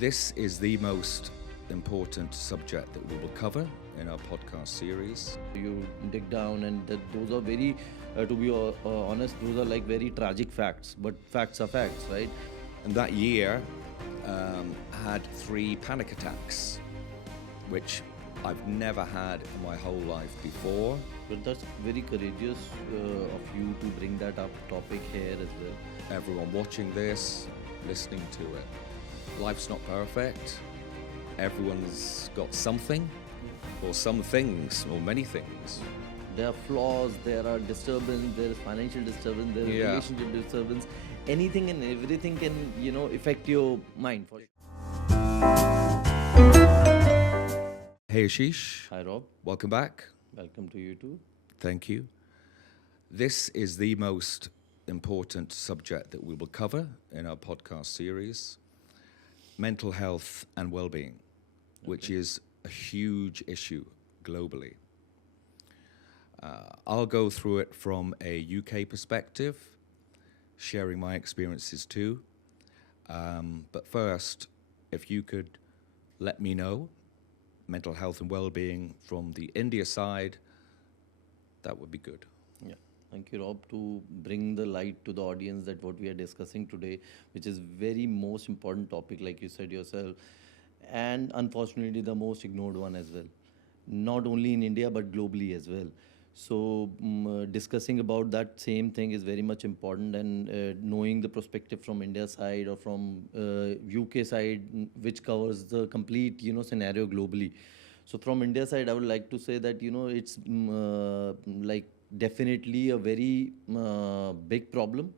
This is the most important subject that we will cover in our podcast series. You dig down, and those are very, to be honest, those are like very tragic facts, but facts are facts, right? And that year had 3 panic attacks, which I've never had in my whole life before. But that's very courageous of you to bring that up topic here as well. Everyone watching this, listening to it, life's not perfect. Everyone's got something, or some things, or many things. There are flaws, there are disturbance, there is financial disturbance, there is relationship disturbance. Anything and everything can, affect your mind. Hey Ashish. Hi Rob. Welcome back. Welcome to you too. Thank you. This is the most important subject that we will cover in our podcast series, mental health and well-being, which is a huge issue globally. I'll go through it from a UK perspective, sharing my experiences too. But first, if you could let me know mental health and well-being from the India side, that would be good. Yeah. Thank you, Rob, to bring the light to the audience that what we are discussing today, which is very most important topic, like you said yourself, and unfortunately the most ignored one as well, not only in India but globally as well. So discussing about that same thing is very much important, and knowing the perspective from India side or from UK side, which covers the complete scenario globally. So from India side, I would like to say that it's like definitely a very big problem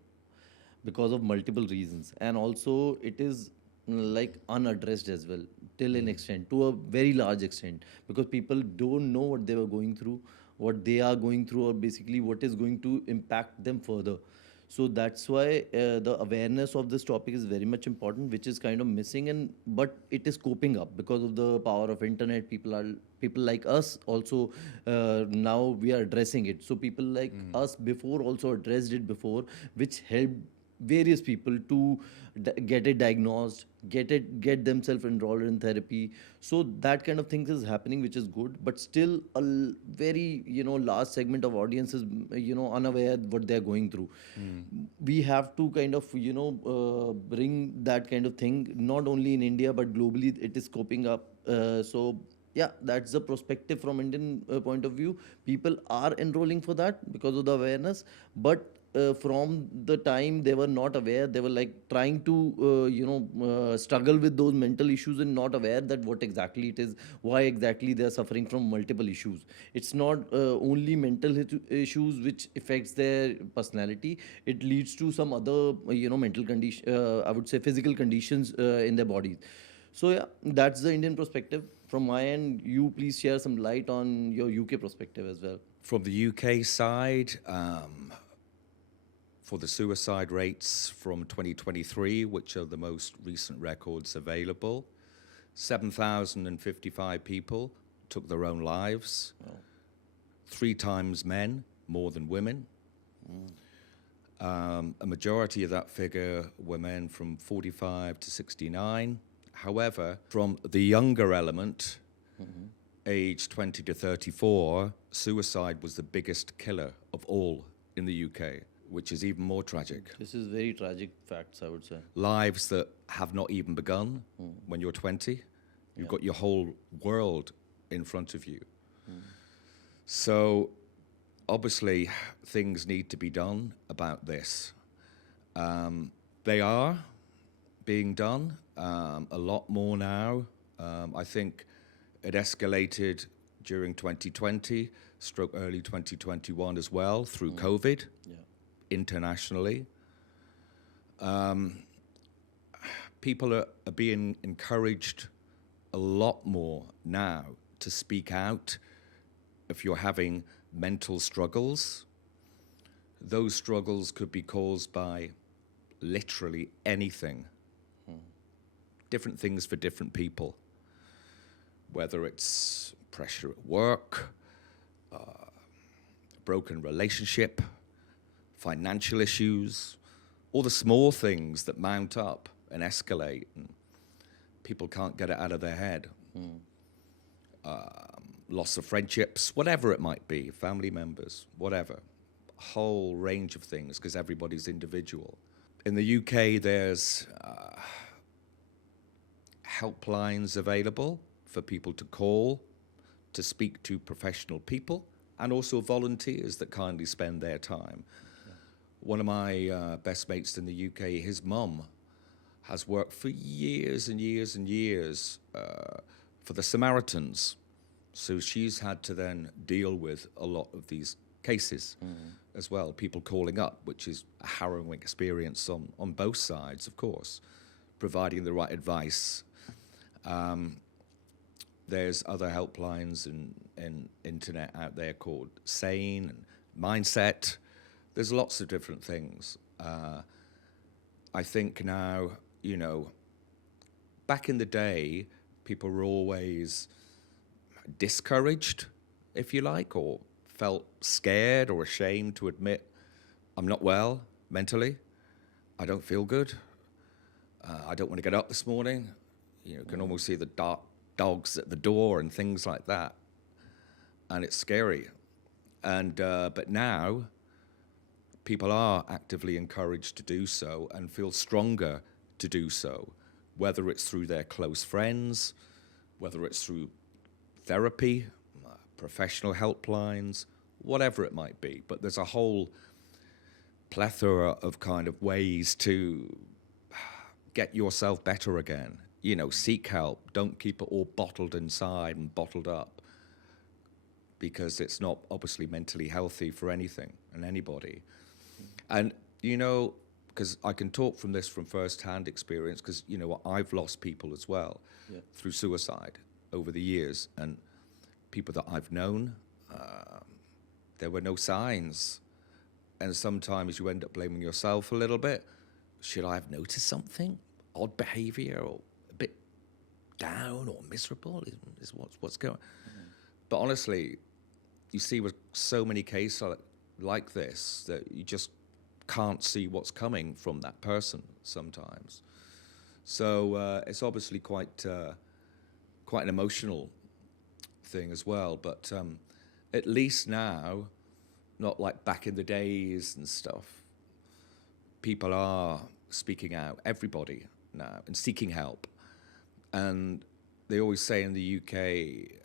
because of multiple reasons, and also it is like unaddressed as well till an extent, to a very large extent, because people don't know what they were going through, what they are going through, or basically what is going to impact them further. So that's why the awareness of this topic is very much important, which is kind of missing, and but it is coping up because of the power of internet. People like us also now we are addressing it. So people like us before also addressed it before, which helped various people to get it diagnosed, get themselves enrolled in therapy. So that kind of things is happening, which is good, but still a very large segment of audience is unaware what they're going through. We have to kind of bring that kind of thing, not only in India but globally it is coping up. So yeah, that's the perspective from Indian point of view. People are enrolling for that because of the awareness, but from the time they were not aware, they were like trying to struggle with those mental issues and not aware that what exactly it is, why exactly they are suffering from multiple issues. It's not only mental issues which affects their personality. It leads to some other mental condition, I would say physical conditions in their bodies. So yeah, that's the Indian perspective. From my end, you please share some light on your UK perspective as well. From the UK side, for the suicide rates from 2023, which are the most recent records available, 7,055 people took their own lives. Wow. 3 times men, more than women. A majority of that figure were men from 45 to 69. However, from the younger element, age 20 to 34, suicide was the biggest killer of all in the UK, which is even more tragic. This is very tragic facts, I would say. Lives that have not even begun when you're 20. You've got your whole world in front of you. So obviously things need to be done about this. They are being done a lot more now. I think it escalated during 2020, stroke early 2021 as well, through COVID. Internationally. People are being encouraged a lot more now to speak out if you're having mental struggles. Those struggles could be caused by literally anything. Different things for different people. Whether it's pressure at work, a broken relationship, financial issues, all the small things that mount up and escalate. And people can't get it out of their head. Loss of friendships, whatever it might be, family members, whatever. A whole range of things because everybody's individual. In the UK, there's helplines available for people to call to speak to professional people, and also volunteers that kindly spend their time. One of my best mates in the UK, his mum has worked for years and years and years for the Samaritans. So she's had to then deal with a lot of these cases as well, people calling up, which is a harrowing experience on both sides, of course, providing the right advice. There's other helplines and internet out there called Sane and Mindset. There's lots of different things. I think now, back in the day, people were always discouraged, if you like, or felt scared or ashamed to admit, I'm not well mentally, I don't feel good, I don't want to get up this morning. You can almost see the dark dogs at the door and things like that, and it's scary. And but now people are actively encouraged to do so and feel stronger to do so, whether it's through their close friends, whether it's through therapy, professional helplines, whatever it might be. But there's a whole plethora of kind of ways to get yourself better again. Seek help. Don't keep it all bottled inside and bottled up, because it's not obviously mentally healthy for anything and anybody. And, because I can talk from first-hand experience, because, I've lost people as well through suicide over the years, and people that I've known, there were no signs. And sometimes you end up blaming yourself a little bit. Should I have noticed something? Odd behavior, or a bit down or miserable is what's going on. But honestly, you see with so many cases like this that you just can't see what's coming from that person sometimes. So it's obviously quite an emotional thing as well. But at least now, not like back in the days and stuff, people are speaking out, everybody now, and seeking help. And they always say in the UK,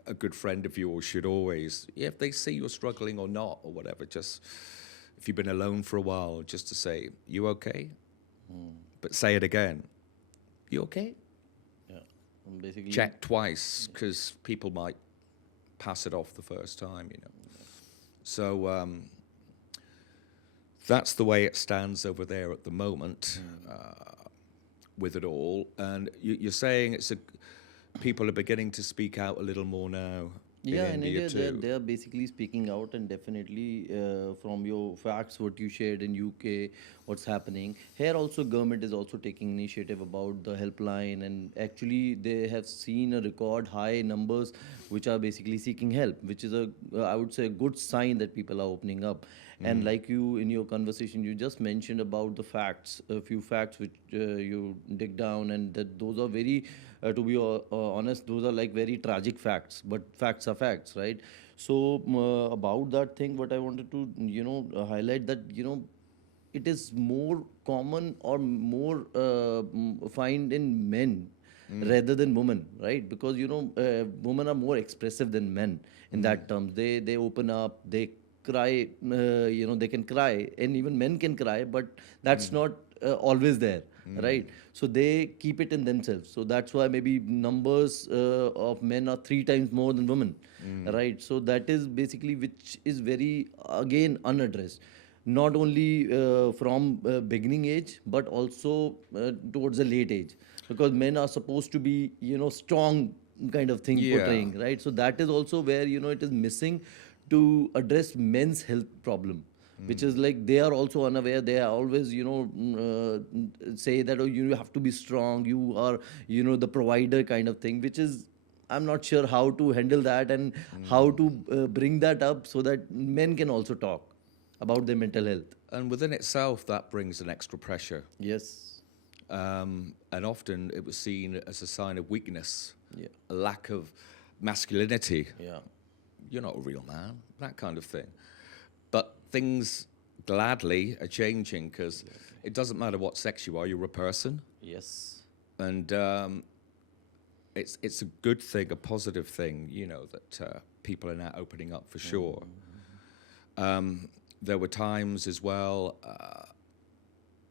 a good friend of yours should always, if they see you're struggling or not, or whatever, just if you've been alone for a while, just to say, you okay? But say it again. You okay? Yeah. Basically, check twice, because people might pass it off the first time, So that's the way it stands over there at the moment with it all. And you're saying people are beginning to speak out a little more now. yeah, in in India India, too. they're basically speaking out, and definitely from your facts, what you shared in UK, what's happening here. Also, government is also taking initiative about the helpline, and actually they have seen a record high numbers which are basically seeking help, which is I would say a good sign that people are opening up. And like you in your conversation, you just mentioned about the facts, a few facts which you dig down, and that those are very, to be honest, those are like very tragic facts, but facts are facts, right? So about that thing, what I wanted to highlight that it is more common or more find in men rather than women, right? Because women are more expressive than men in that terms. They open up, they cry, they can cry, and even men can cry, but that's not always there, right? So they keep it in themselves. So that's why maybe numbers of men are 3 times more than women, right? So that is basically which is very again unaddressed, not only from beginning age, but also towards a late age, because men are supposed to be strong kind of thing Yeah. portraying, right? So that is also where it is missing to address men's health problem, which is like they are also unaware. They are always say that, oh, you have to be strong, you are the provider kind of thing, which is I'm not sure how to handle that, and how to bring that up so that men can also talk about their mental health. And within itself, that brings an extra pressure. Yes. And often it was seen as a sign of weakness, Yeah. a lack of masculinity. Yeah. You're not a real man, that kind of thing. But things gladly are changing because it doesn't matter what sex you are, you're a person. Yes. And it's a good thing, a positive thing, that people are now opening up for sure. There were times as well,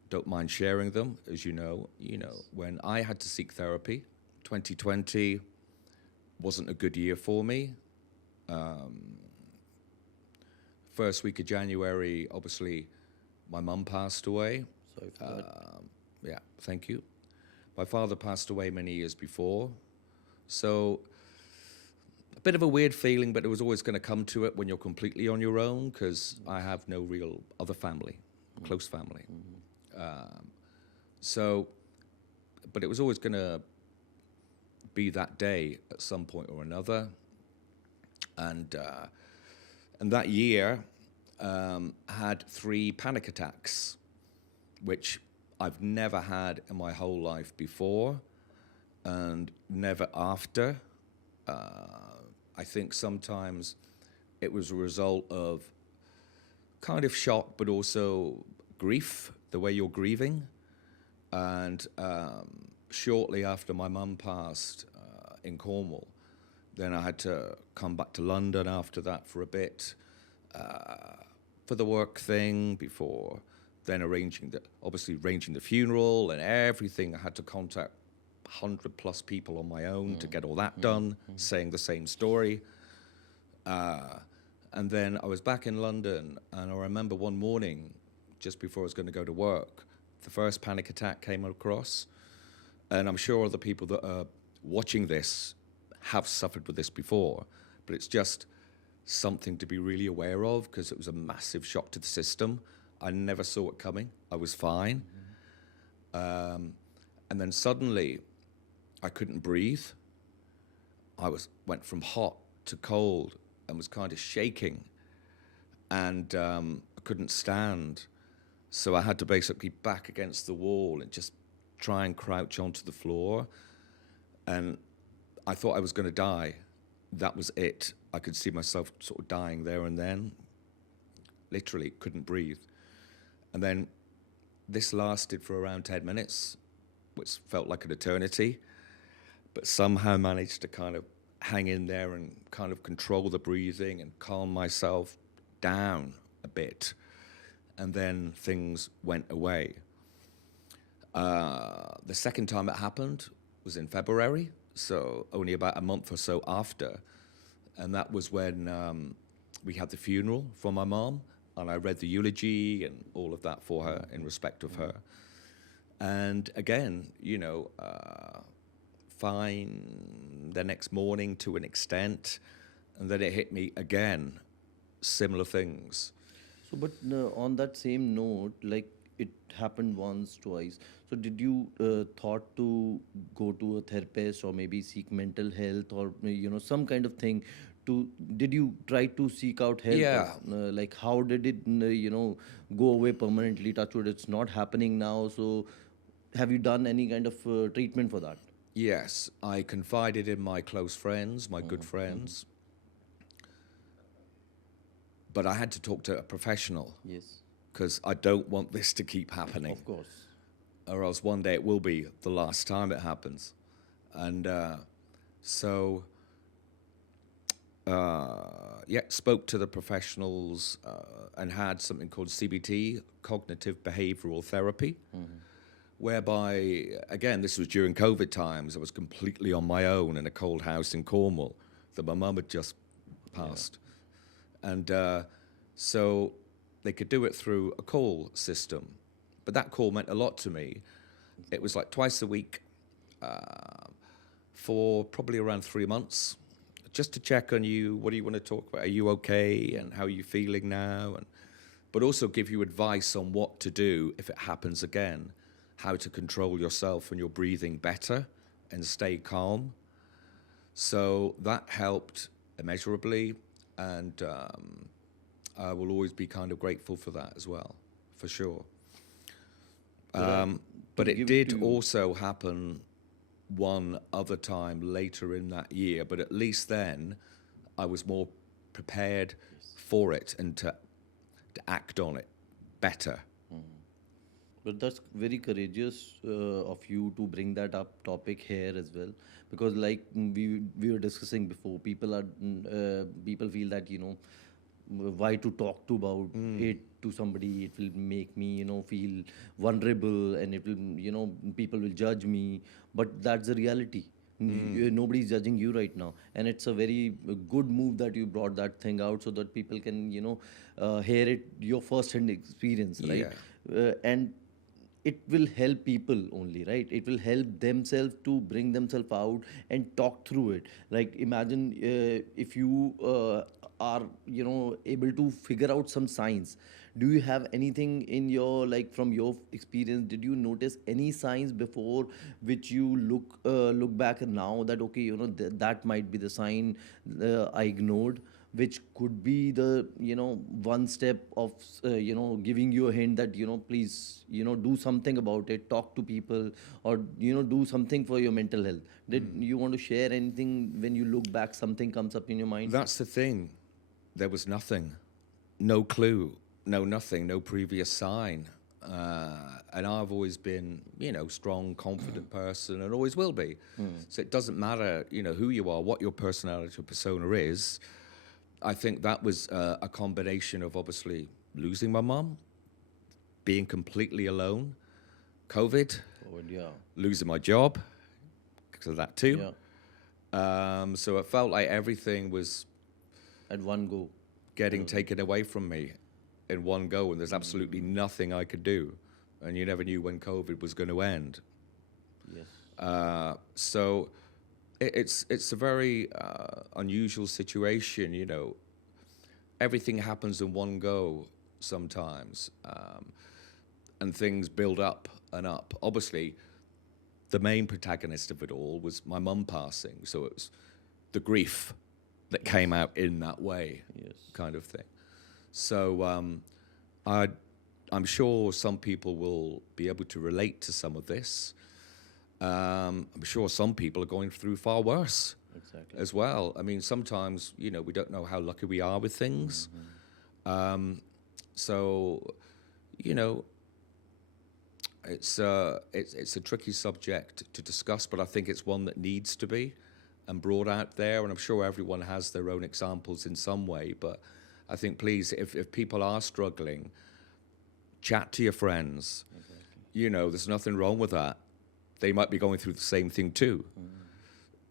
don't mind sharing them, as you know, when I had to seek therapy. 2020 wasn't a good year for me. First week of January, obviously, my mum passed away. Sorry for that. Yeah, thank you. My father passed away many years before. So a bit of a weird feeling, but it was always going to come to it when you're completely on your own because I have no real other family, close family. So, but it was always going to be that day at some point or another. And that year had 3 panic attacks, which I've never had in my whole life before and never after. I think sometimes it was a result of kind of shock, but also grief, the way you're grieving. And shortly after my mum passed in Cornwall, then I had to come back to London after that for a bit for the work thing before then arranging the funeral and everything. I had to contact 100 plus people on my own to get all that done, saying the same story. And then I was back in London, and I remember one morning, just before I was going to go to work, the first panic attack came across. And I'm sure other people that are watching this have suffered with this before, but it's just something to be really aware of because it was a massive shock to the system. I never saw it coming. I was fine. And then suddenly I couldn't breathe. Went from hot to cold and was kind of shaking, and I couldn't stand. So I had to basically back against the wall and just try and crouch onto the floor. And I thought I was going to die. That was it. I could see myself sort of dying there and then. Literally couldn't breathe. And then this lasted for around 10 minutes, which felt like an eternity, but somehow managed to kind of hang in there and kind of control the breathing and calm myself down a bit. And then things went away. The second time it happened was in February, so only about a month or so after. And that was when we had the funeral for my mom, and I read the eulogy and all of that for her in respect of her. And again, fine the next morning to an extent, and then it hit me again, similar things. So, but on that same note, like it happened once, twice. So, did you thought to go to a therapist or maybe seek mental health or some kind of thing? Did you try to seek out help? Yeah. Like how did it go away permanently? Touch wood, it's not happening now. So, have you done any kind of treatment for that? Yes, I confided in my close friends, my good friends, but I had to talk to a professional Yes, because I don't want this to keep happening, of course. or else one day it will be the last time it happens. And so, spoke to the professionals and had something called CBT, cognitive behavioral therapy, whereby, again, this was during COVID times. I was completely on my own in a cold house in Cornwall that my mum had just passed. And so they could do it through a call system. But that call meant a lot to me. It was like twice a week for probably around 3 months, just to check on you. What do you want to talk about? Are you okay? And how are you feeling now? But also give you advice on what to do if it happens again, how to control yourself and your breathing better and stay calm. So that helped immeasurably, and I will always be kind of grateful for that as well, for sure. But to it give it to did you. also happen one other time later in that year, but at least then I was more prepared Yes. for it and to act on it better. But that's very courageous of you to bring that up topic here as well, because like we were discussing before, people feel that why to talk to about it to somebody, it will make me feel vulnerable, and it will people will judge me, but that's the reality. Nobody's judging you right now, and it's a very good move that you brought that thing out so that people can hear it, your first hand experience, right? Yeah. And it will help people only, right? It will help themselves to bring themselves out and talk through it. Like imagine if you are able to figure out some signs. Do you have anything in your, like, from your experience, did you notice any signs before which you look back now that okay, that might be the sign I ignored, which could be the one step of giving you a hint that please do something about it, talk to people, or do something for your mental health? Did you want to share anything when you look back, something comes up in your mind? That's the thing. There was nothing, no clue, no nothing, no previous sign. And I've always been, strong, confident person, and always will be. So it doesn't matter, who you are, what your personality or persona is. I think that was a combination of obviously losing my mum, being completely alone, COVID, Oh, yeah. losing my job because of that too. Yeah. So it felt like everything was At one go. getting taken away from me in one go, and there's absolutely nothing I could do. And you never knew when COVID was going to end. Yes. So it's a very unusual situation. Everything happens in one go sometimes, and things build up and up. Obviously, the main protagonist of it all was my mum passing, so it was the grief that came out in that way, Yes. kind of thing. So I'm sure some people will be able to relate to some of this. I'm sure some people are going through far worse Exactly. as well. I mean, sometimes, we don't know how lucky we are with things. So, you know, it's a tricky subject to discuss, but I think it's one that needs to be and brought out there. And I'm sure everyone has their own examples in some way. But I think, please, if people are struggling, chat to your friends. There's nothing wrong with that. They might be going through the same thing too.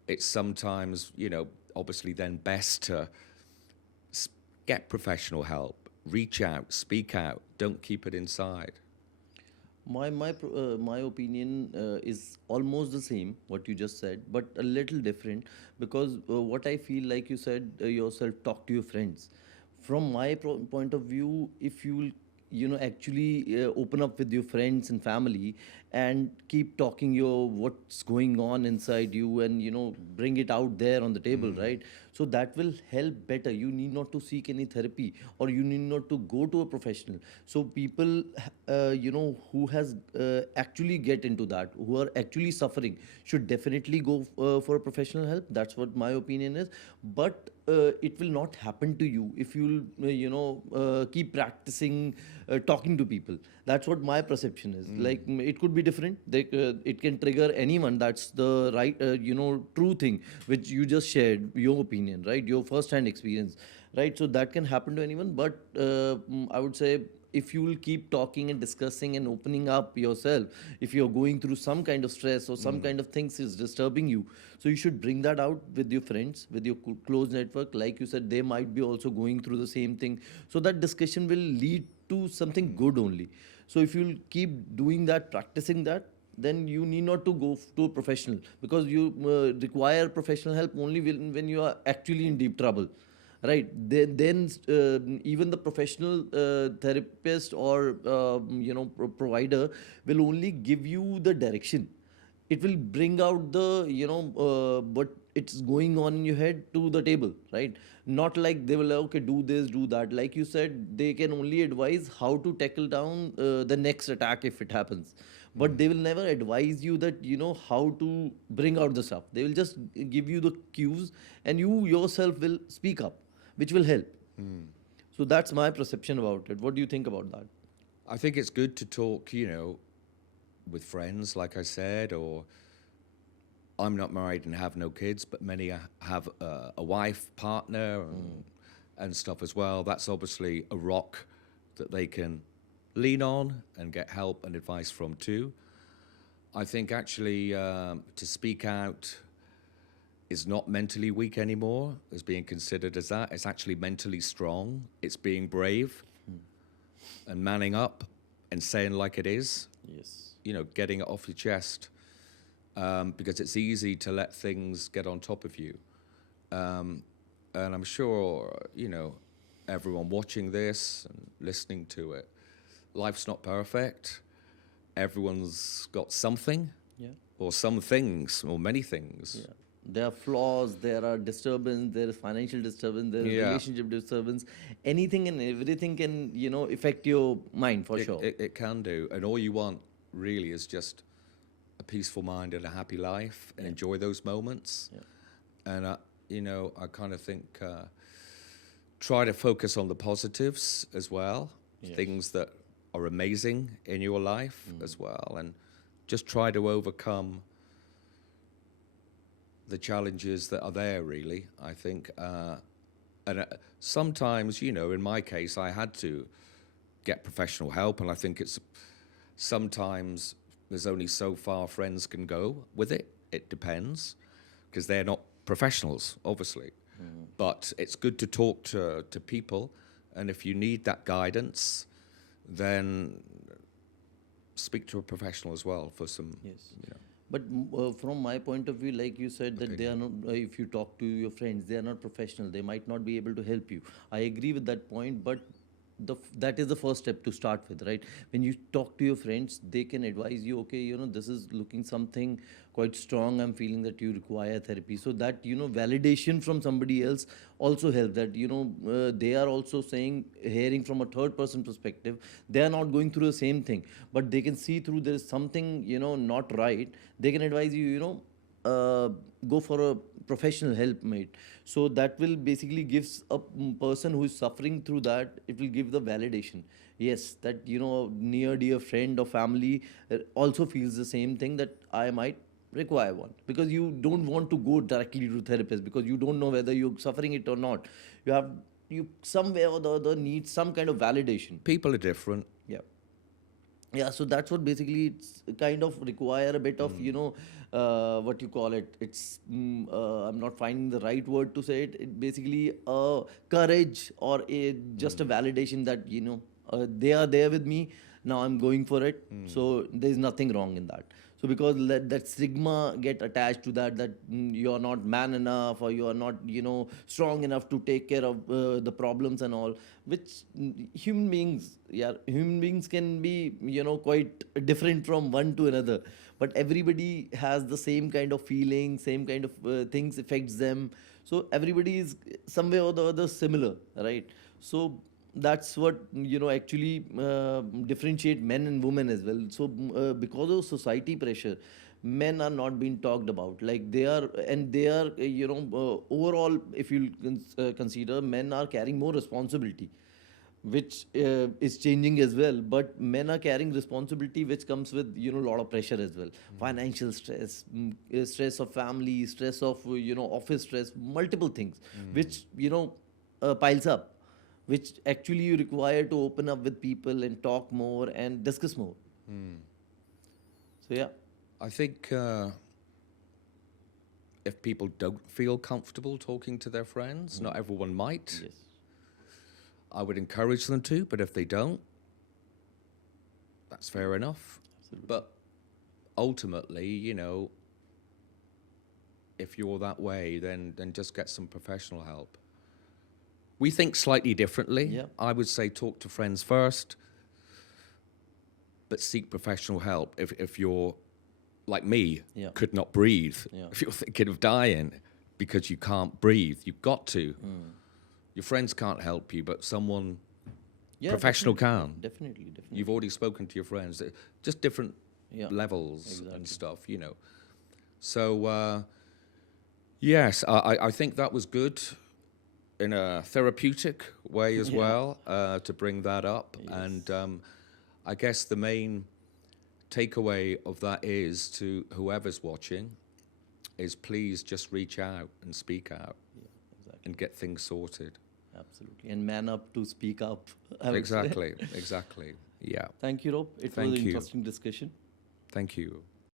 It's sometimes, obviously then best to get professional help, reach out, speak out, don't keep it inside. My opinion is almost the same what you just said, but a little different, because what I feel, like you said yourself, talk to your friends. From my point of view, if you will actually open up with your friends and family and keep talking your what's going on inside you, and bring it out there on the table, right? So that will help better. You need not to seek any therapy, or you need not to go to a professional. So people who has actually get into that, who are actually suffering, should definitely go for a professional help. That's what my opinion is. But it will not happen to you if you'll keep practicing talking to people. That's what my perception is. Like it could be different. It can trigger anyone. That's the right true thing which you just shared, your opinion, right? Your first hand experience, right? So that can happen to anyone. But I would say, if you will keep talking and discussing and opening up yourself, if you're going through some kind of stress or some kind of things is disturbing you, so you should bring that out with your friends, with your close network. Like you said, they might be also going through the same thing, so that discussion will lead to something good only. So if you'll keep doing that, practicing that, then you need not to go to a professional, because you require professional help only when you are actually in deep trouble, right? Then even the professional therapist or provider will only give you the direction. It will bring out the what it's going on in your head to the table, right? Not like they will, okay, do this, do that. Like you said, they can only advise how to tackle down the next attack if it happens. but they will never advise you that how to bring out the stuff. They will just give you the cues, and you yourself will speak up, which will help. So that's my perception about it. What do you think about that? I think it's good to talk, with friends, like I said, or I'm not married and have no kids, but many have a wife, partner, and stuff as well. That's obviously a rock that they can lean on and get help and advice from too. I think actually to speak out is not mentally weak anymore as being considered as that. It's actually mentally strong. It's being brave and manning up and saying like it is, Yes. getting it off your chest, because it's easy to let things get on top of you. And I'm sure, everyone watching this and listening to it, life's not perfect. Everyone's got something Yeah. or some things or many things. Yeah. There are flaws, there are disturbance, there is financial disturbance, there is Yeah. relationship disturbance. Anything and everything can, affect your mind for sure. It can do. And all you want really is just a peaceful mind and a happy life and enjoy those moments. Yeah. And, I kind of think try to focus on the positives as well, things that are amazing in your life as well. And just try to overcome the challenges that are there, really, I think. And sometimes, in my case, I had to get professional help. And I think it's sometimes there's only so far friends can go with it. It depends, because they're not professionals, obviously. But it's good to talk to people. And if you need that guidance, then speak to a professional as well for some, Yes. But from my point of view, like you said, that they are not, if you talk to your friends, they are not professional. They might not be able to help you. I agree with that point, but that is the first step to start with, right? When you talk to your friends, they can advise you, okay, this is looking something quite strong. I'm feeling that you require therapy. So that, validation from somebody else also helps. That, they are also saying, hearing from a third person perspective, they are not going through the same thing, but they can see through there is something, not right. They can advise you, go for a professional help, mate. So that will basically gives a person who is suffering through that, it will give the validation. Yes, that near dear friend or family also feels the same thing, that I might require one, because you don't want to go directly to therapist, because you don't know whether you're suffering it or not. You somewhere or the other need some kind of validation. people are different. Yeah. Yeah, so that's what basically it's kind of require a bit of what you call it. It's I'm not finding the right word to say it. It basically courage, or just a validation that they are there with me. Now I'm going for it. So there's nothing wrong in that. So because that stigma get attached to that you're not man enough, or you are not strong enough to take care of the problems and all, which human beings can be quite different from one to another, but everybody has the same kind of feeling, same kind of things affects them. So everybody is some way or the other similar, right? So that's what actually differentiate men and women as well. So because of society pressure, men are not being talked about, like they are, and they are overall, if you consider, men are carrying more responsibility, which is changing as well. But men are carrying responsibility, which comes with lot of pressure as well. Financial stress, stress of family, stress of office stress, multiple things, which piles up, which actually you require to open up with people and talk more and discuss more. So yeah. I think if people don't feel comfortable talking to their friends, not everyone might. Yes. I would encourage them to, but if they don't, that's fair enough. Absolutely. But ultimately, if you're that way, then just get some professional help. We think slightly differently. Yeah. I would say talk to friends first, but seek professional help if you're like me, Yeah. could not breathe. Yeah. If you're thinking of dying because you can't breathe, you've got to. Your friends can't help you, but someone Yeah, professional definitely, can. definitely. You've already spoken to your friends. They're just different Yeah, levels exactly. and stuff, you know. So, yes, I think that was good in a therapeutic way as Yeah, well, to bring that up. And yes, I guess the main takeaway of that is to whoever's watching is please just reach out and speak out yeah, exactly. and get things sorted. Absolutely. And man up to speak up, I would say. Exactly, exactly. Yeah. Thank you, Rob. It was an Thank you. interesting discussion. Thank you.